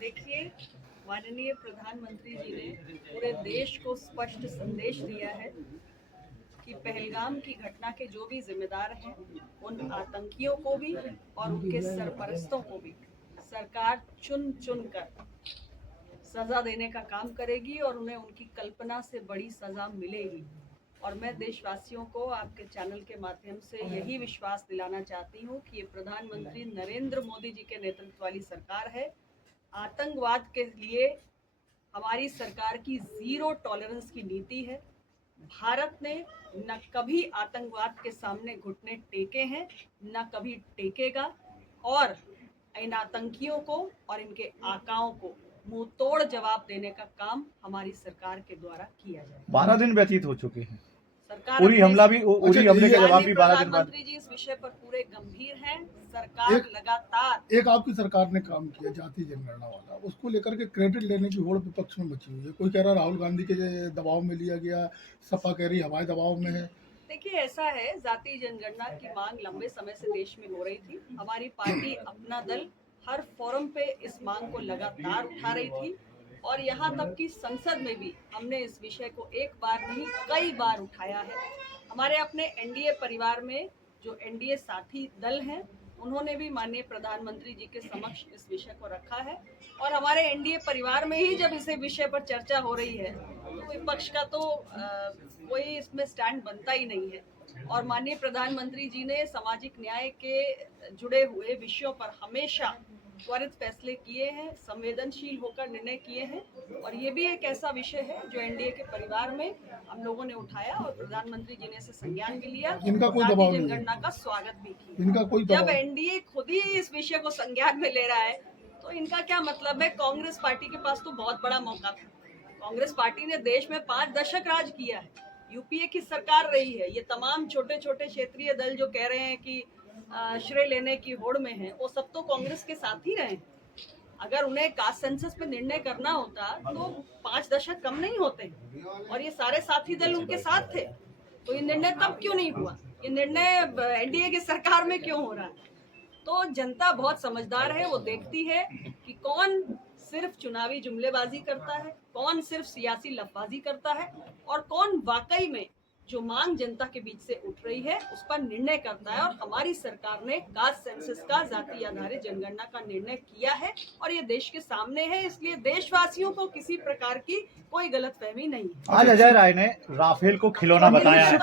देखिए, माननीय प्रधानमंत्री जी ने पूरे देश को स्पष्ट संदेश दिया है कि पहलगाम की घटना के जो भी जिम्मेदार हैं उन आतंकियों को भी और उनके सरपरस्तों को भी सरकार चुन चुन कर सजा देने का काम करेगी और उन्हें उनकी कल्पना से बड़ी सजा मिलेगी। और मैं देशवासियों को आपके चैनल के माध्यम से यही विश्वास दिलाना चाहती हूँ कि ये प्रधानमंत्री नरेंद्र मोदी जी के नेतृत्व वाली सरकार है। आतंकवाद के लिए हमारी सरकार की जीरो टॉलरेंस की नीति है। भारत ने न कभी आतंकवाद के सामने घुटने टेके हैं, न कभी टेकेगा, और इन आतंकियों को और इनके आकाओं को मुंह तोड़ जवाब देने का काम हमारी सरकार के द्वारा किया जाए। 12 दिन व्यतीत हो चुके हैं। सरकार उरी हमले के जवाब भी 12 दिन बाद। प्रधानमंत्री जी इस विषय पर पूरे गंभीर हैं। सरकार लगातार एक आपकी सरकार ने काम किया जाति जनगणना वाला, उसको लेकर के क्रेडिट लेने की होड़ विपक्ष में मची हुई है। कोई कह रहा राहुल गांधी के दबाव में लिया गया, सपा कह रही हवाई दबाव में है। देखिए, ऐसा है, जाति जनगणना की मांग लंबे समय से देश में हो रही थी। हमारी पार्टी, अपना दल हर फोरम पे इस मांग को लगातार उठा रही थी और यहाँ तक कि संसद में भी हमने इस विषय को एक बार नहीं कई बार उठाया है। हमारे अपने एनडीए परिवार में जो एनडीए साथी दल हैं उन्होंने भी माननीय प्रधानमंत्री जी के समक्ष इस विषय को रखा है और हमारे एनडीए परिवार में ही जब इस विषय पर चर्चा हो रही है तो विपक्ष का तो कोई इसमें स्टैंड बनता ही नहीं है। और माननीय प्रधानमंत्री जी ने सामाजिक न्याय के जुड़े हुए विषयों पर हमेशा त्वरित फैसले किए हैं, संवेदनशील होकर निर्णय किए हैं और ये भी एक ऐसा विषय है जो एनडीए के परिवार में हम लोगों ने उठाया और प्रधानमंत्री जी ने इसे संज्ञान भी लिया। इनका कोई दबाव नहीं, जनगणना का स्वागत भी किया। इनका कोई जब एनडीए खुद ही इस विषय को संज्ञान में ले रहा है तो इनका क्या मतलब है। कांग्रेस पार्टी के पास तो बहुत बड़ा मौका था। कांग्रेस पार्टी ने देश में 5 दशक राज किया है, यूपीए की सरकार रही है। ये तमाम छोटे छोटे क्षेत्रीय दल जो कह रहे हैं कि श्रेय लेने की होड़ में है, वो सब तो कांग्रेस के साथ ही रहे। अगर उन्हें कास्ट सेंसस पे निर्णय करना होता तो 5 दशक कम नहीं होते और ये सारे साथी दल उनके साथ थे, तो ये निर्णय तब क्यों नहीं हुआ? ये निर्णय एनडीए की सरकार में क्यों हो रहा है? तो जनता बहुत समझदार है, वो देखती है कि कौन सिर्फ चुनावी जुमलेबाजी करता है, कौन सिर्फ सियासी लफबाजी करता है और कौन वाकई में जो मांग जनता के बीच से उठ रही है उस पर निर्णय करता है। और हमारी सरकार ने कास्ट सेंसस का जाति आधारित जनगणना का निर्णय किया है और ये देश के सामने है, इसलिए देशवासियों को किसी प्रकार की कोई गलतफहमी नहीं है। आज अजय राय ने राफेल को खिलौना बताया है।